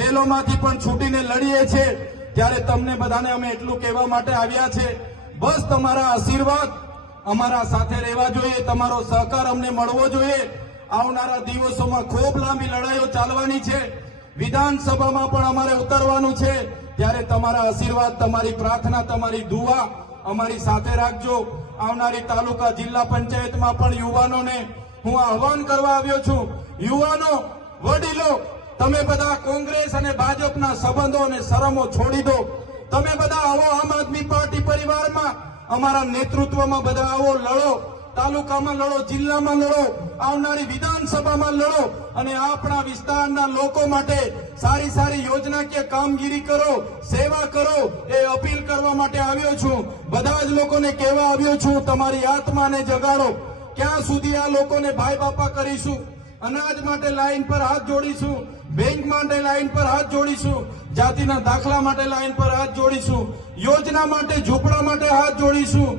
જેલોમાંથી પણ છૂટીને લડીએ છીએ, ત્યારે તમને બધાને અમે એટલું કહેવા માટે આવ્યા છે, બસ તમારા આશીર્વાદ અમારા સાથે રહેવા જોઈએ, તમારો સહકાર અમને મળવો જોઈએ. આવનારા દિવસોમાં ખૂબ લાંબી લડાઈઓ ચાલવાની છે, વિધાનસભામાં પણ અમારે ઉતરવાનું છે, ત્યારે તમારા આશીર્વાદ, તમારી પ્રાર્થના, તમારી દુઆ અમારી સાથે રાખજો. આવનારી તાલુકા જિલ્લા પંચાયતમાં પણ યુવાનોને હું આહવાન કરવા આવ્યો છું. યુવાનો, વડીલો, તમે બધા કોંગ્રેસ અને ભાજપના સંબંધો અને શરમો છોડી દો. તમે બધા આવો આમ આદમી પાર્ટી પરિવારમાં, અમારા નેતૃત્વમાં બધા આવો, લડો. તાલુકામાં લડો, જિલ્લામાં લડો, આવનારી વિધાનસભામાં લડો અને આપણા વિસ્તારના લોકો માટે સારી સારી યોજનાકીય કામગીરી કરો, સેવા કરો, એ અપીલ કરવા માટે આવ્યો છું. બધા જ લોકોને કહેવા આવ્યો છું, તમારી આત્માને જગાડો. ક્યાં સુધી આ લોકોને ભાઈ બાપા કરીશું? અનાજ માટે લાઈન પર હાથ જોડીશું, બેંક માટે લાઈન પર હાથ જોડીશું, જાતિના દાખલા માટે લાઈન પર હાથ જોડીશું, યોજના માટે, ઝૂંપડા માટે હાથ જોડીશું.